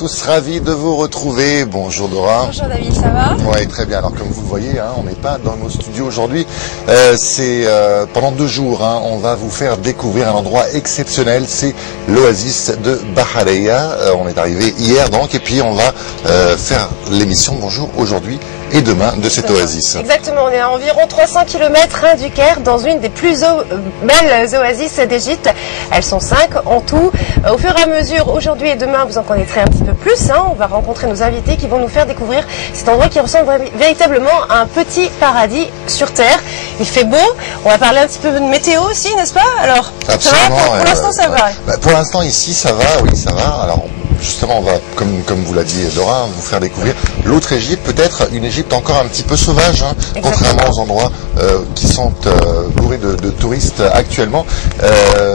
tous, ravi de vous retrouver. Bonjour Dora. Bonjour David, ça va? Oui, très bien. Alors comme vous le voyez, on n'est pas dans nos studios aujourd'hui. C'est pendant 2 jours, on va vous faire découvrir un endroit exceptionnel. C'est l'oasis de Bahareya. On est arrivé hier donc, et puis on va faire l'émission Bonjour aujourd'hui et demain de cette oasis. Exactement, on est à environ 300 km du Caire, dans une des plus belles oasis d'Égypte. Elles sont 5 en tout. Au fur et à mesure, aujourd'hui et demain, vous en connaîtrez un petit peu plus. On va rencontrer nos invités qui vont nous faire découvrir cet endroit qui ressemble véritablement à un petit paradis sur Terre. Il fait beau, on va parler un petit peu de météo aussi, n'est-ce pas? Alors, absolument, ça va, pour l'instant ça va. Pour l'instant ici ça va, oui ça va. Alors justement on va, comme vous l'a dit Dora, vous faire découvrir l'autre Égypte, peut-être une Égypte encore un petit peu sauvage, contrairement aux endroits qui sont bourrés de touristes actuellement,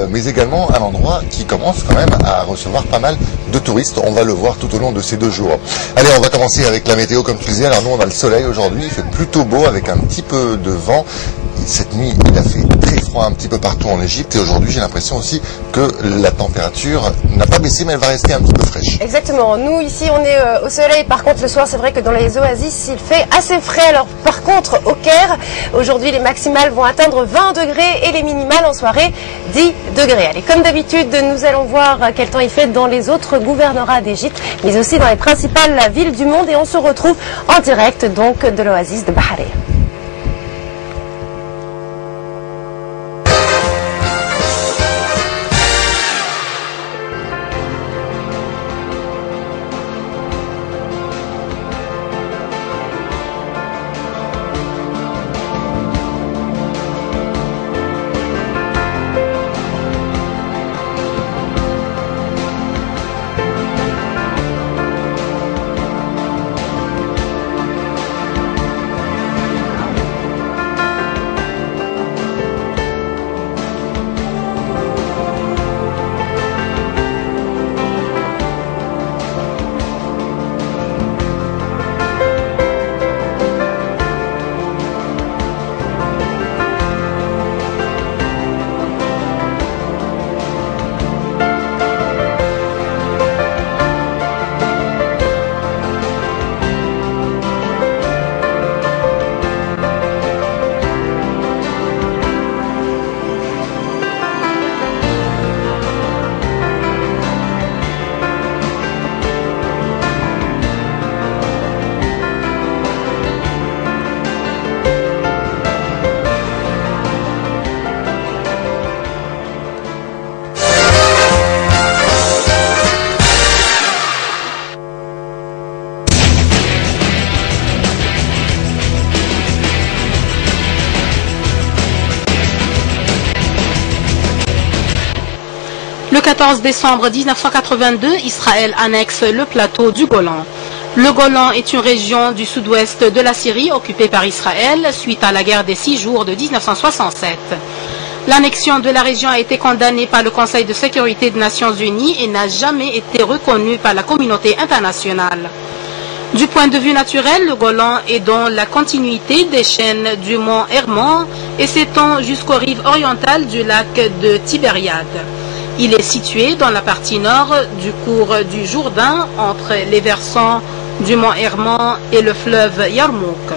mais également un endroit qui commence quand même à recevoir pas mal de touristes. On va le voir tout au long de ces 2 jours. Allez, on va commencer avec la météo comme tu disais. Alors nous on a le soleil aujourd'hui, il fait plutôt beau avec un petit peu de vent. Cette nuit, il a fait très froid un petit peu partout en Égypte et aujourd'hui, j'ai l'impression aussi que la température n'a pas baissé, mais elle va rester un petit peu fraîche. Exactement. Nous, ici, on est au soleil. Par contre, le soir, c'est vrai que dans les oasis, il fait assez frais. Alors, par contre, au Caire, aujourd'hui, les maximales vont atteindre 20 degrés et les minimales en soirée, 10 degrés. Allez, comme d'habitude, nous allons voir quel temps il fait dans les autres gouvernorats d'Égypte, mais aussi dans les principales villes du monde. Et on se retrouve en direct, donc, de l'oasis de Bahareya. Le 14 décembre 1982, Israël annexe le plateau du Golan. Le Golan est une région du sud-ouest de la Syrie occupée par Israël suite à la guerre des 6 jours de 1967. L'annexion de la région a été condamnée par le Conseil de sécurité des Nations Unies et n'a jamais été reconnue par la communauté internationale. Du point de vue naturel, le Golan est dans la continuité des chaînes du mont Hermon et s'étend jusqu'aux rives orientales du lac de Tibériade. Il est situé dans la partie nord du cours du Jourdain, entre les versants du mont Hermon et le fleuve Yarmouk.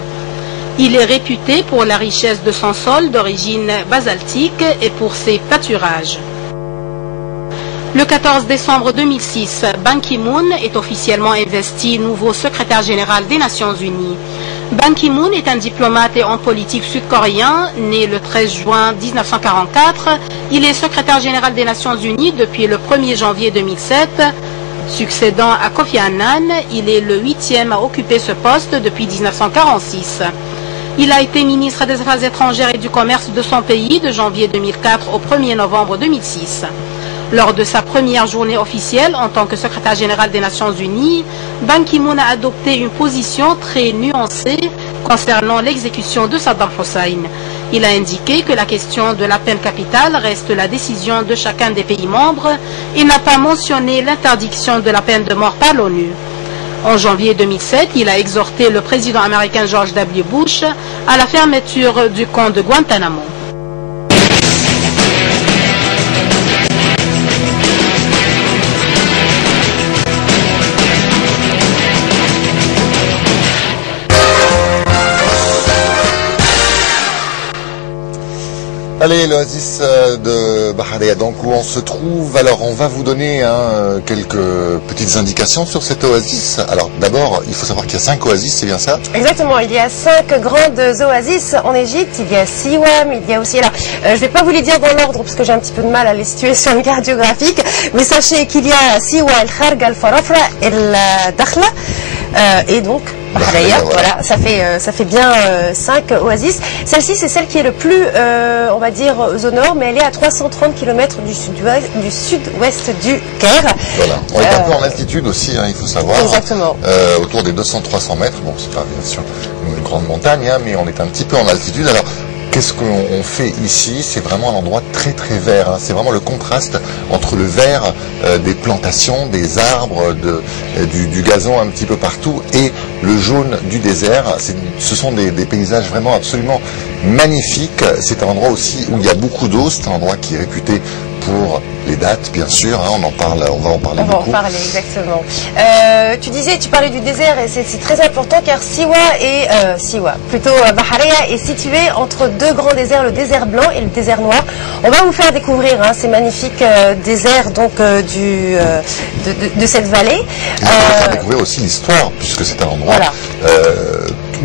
Il est réputé pour la richesse de son sol d'origine basaltique et pour ses pâturages. Le 14 décembre 2006, Ban Ki-moon est officiellement investi nouveau secrétaire général des Nations Unies. Ban Ki-moon est un diplomate et homme politique sud-coréen, né le 13 juin 1944. Il est secrétaire général des Nations Unies depuis le 1er janvier 2007. Succédant à Kofi Annan, il est le 8e à occuper ce poste depuis 1946. Il a été ministre des Affaires étrangères et du Commerce de son pays de janvier 2004 au 1er novembre 2006. Lors de sa première journée officielle en tant que secrétaire général des Nations Unies, Ban Ki-moon a adopté une position très nuancée concernant l'exécution de Saddam Hussein. Il a indiqué que la question de la peine capitale reste la décision de chacun des pays membres et n'a pas mentionné l'interdiction de la peine de mort par l'ONU. En janvier 2007, il a exhorté le président américain George W. Bush à la fermeture du camp de Guantanamo. Allez, l'oasis de Bahareya, donc où on se trouve. Alors, on va vous donner quelques petites indications sur cette oasis. Alors, d'abord, il faut savoir qu'il y a 5 oasis, c'est bien ça? Exactement, il y a 5 grandes oasis en Égypte. Il y a Siwam, il y a aussi... Alors, je ne vais pas vous les dire dans l'ordre parce que j'ai un petit peu de mal à les situer sur une carte géographique. Mais sachez qu'il y a Siwa, Al-Kharg, Al-Farafra et Al-Dakhla. Et donc... Bahareya, voilà, ça fait bien 5 oasis. Celle-ci, c'est celle qui est le plus, on va dire, au nord, mais elle est à 330 km du sud-ouest du Caire. Voilà, on est un peu en altitude aussi, il faut savoir. Exactement. Autour des 200-300 mètres. Bon, c'est pas bien sûr une grande montagne, mais on est un petit peu en altitude. Alors, qu'est-ce qu'on fait ici? C'est vraiment un endroit très très vert. C'est vraiment le contraste entre le vert des plantations, des arbres, du gazon un petit peu partout et le jaune du désert. Ce sont des paysages vraiment absolument magnifiques. C'est un endroit aussi où il y a beaucoup d'eau. C'est un endroit qui est réputé pour les dattes, bien sûr. On va en parler beaucoup. On va en parler, exactement. Tu parlais du désert et c'est très important car Bahareya est situé entre 2 grands déserts, le désert blanc et le désert noir. On va vous faire découvrir ces magnifiques déserts donc de cette vallée. On va faire découvrir aussi l'histoire puisque c'est un endroit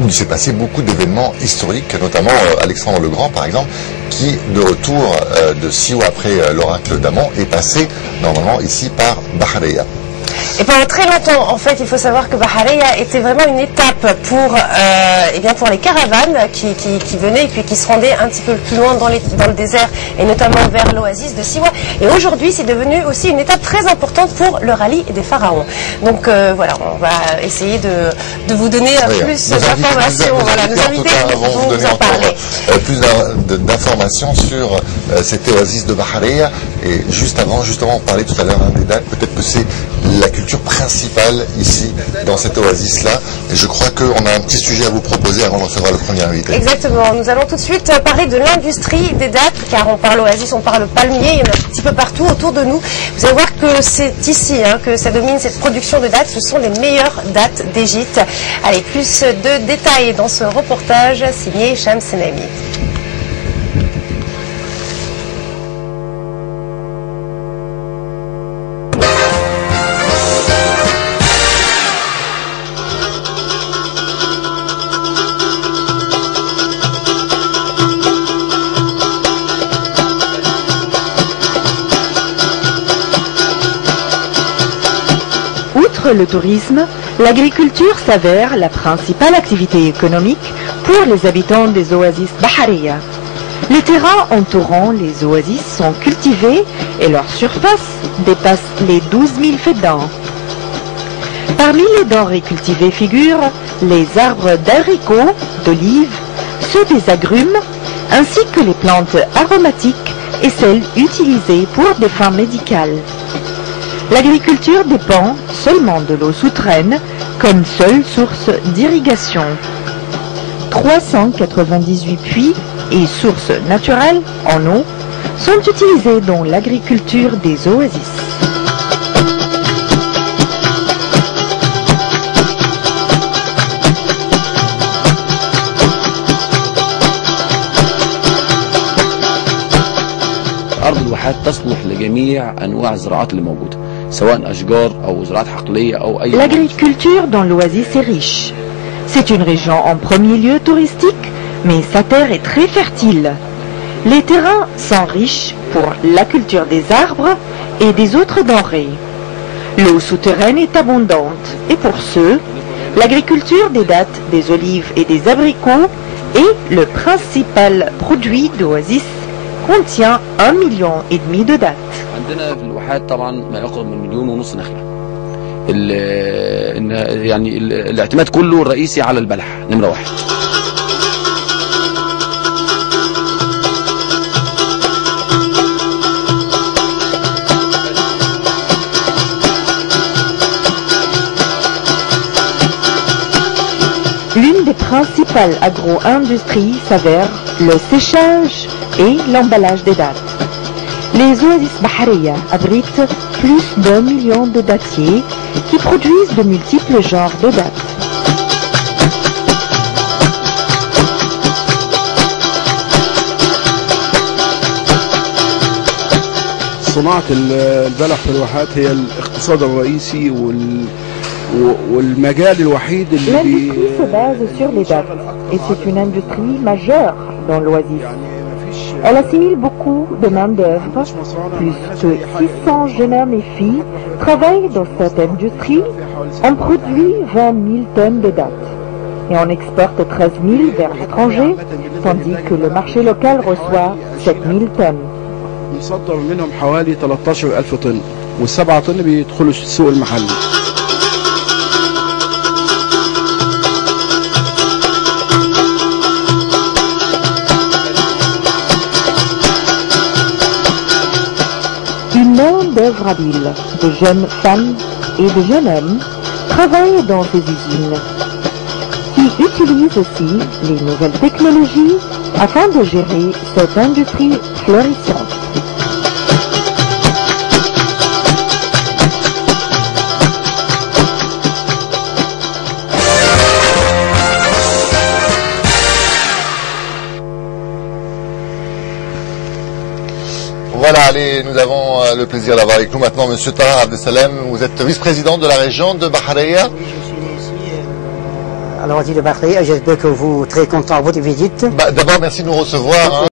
où il s'est passé beaucoup d'événements historiques, notamment Alexandre le Grand par exemple, qui de retour de Siwa après l'oracle d'Amon est passé normalement ici par Bahareya. Et pendant très longtemps, en fait, il faut savoir que Bahareya était vraiment une étape pour les caravanes qui venaient et puis qui se rendaient un petit peu plus loin dans le désert et notamment vers l'oasis de Siwa. Et aujourd'hui, c'est devenu aussi une étape très importante pour le rallye des pharaons. Donc voilà, on va essayer de vous donner plus d'informations. Voilà, nos invités vont vous en parler. Plus d'informations sur cette oasis de Bahareya. Et juste avant, justement, on parlait tout à l'heure des dates. Peut-être que c'est la culture principale ici, dans cette oasis-là. Et je crois qu'on a un petit sujet à vous proposer avant de recevoir le premier invité. Exactement. Nous allons tout de suite parler de l'industrie des dattes, car on parle oasis, on parle palmier, il y en a un petit peu partout autour de nous. Vous allez voir que c'est ici que ça domine cette production de dattes. Ce sont les meilleures dattes d'Égypte. Allez, plus de détails dans ce reportage signé Shams Senami. Le tourisme, l'agriculture s'avère la principale activité économique pour les habitants des oasis Bahareya. Les terrains entourant les oasis sont cultivés et leur surface dépasse les 12 000 faidans. Parmi les denrées cultivées figurent les arbres d'haricots, d'olives, ceux des agrumes, ainsi que les plantes aromatiques et celles utilisées pour des fins médicales. L'agriculture dépend seulement de l'eau souterraine comme seule source d'irrigation. 398 puits et sources naturelles en eau sont utilisés dans l'agriculture des oasis. أرض الواحات تصلح لجميع أنواع الزراعات اللي موجودة. L'agriculture dans l'oasis est riche. C'est une région en premier lieu touristique, mais sa terre est très fertile. Les terrains sont riches pour la culture des arbres et des autres denrées. L'eau souterraine est abondante et pour ce, l'agriculture des dattes, des olives et des abricots est le principal produit d'oasis, contient 1,5 million de dattes. عندنا في الواحات طبعا ما يقرب من 1.5 مليون نخله. يعني الاعتماد كله الرئيسي على البلح نمره 1. L'une des principales agro-industries s'avère le séchage et l'emballage des dattes. Les oasis Bahareya abritent plus d'1 million de dattiers qui produisent de multiples genres de dattes. صناعة البلح في الواحات هي الاقتصاد الرئيسي والمجال الوحيد اللي L'industrie se base sur les dattes et c'est une industrie majeure dans l'Oasis. Elle assimile beaucoup de main-d'œuvre. Plus que 600 jeunes hommes et filles travaillent dans cette industrie. On produit 20 000 tonnes de dattes et on exporte 13 000 vers l'étranger, tandis que le marché local reçoit 7 000 tonnes. بيصدر منهم حوالي 13,000 طن وال7 طن بيدخلوا السوق المحلي. Une main-d'œuvre habile de jeunes femmes et de jeunes hommes travaille dans ces usines, qui utilisent aussi les nouvelles technologies afin de gérer cette industrie florissante. Voilà, allez, nous avons le plaisir d'avoir avec nous maintenant M. Tarar Abdesalem. Vous êtes vice-président de la région de Bahreïa. Oui, je suis né ici à l'Oasis de Bahreïa. J'espère que vous êtes très content de votre visite. D'abord, merci de nous recevoir.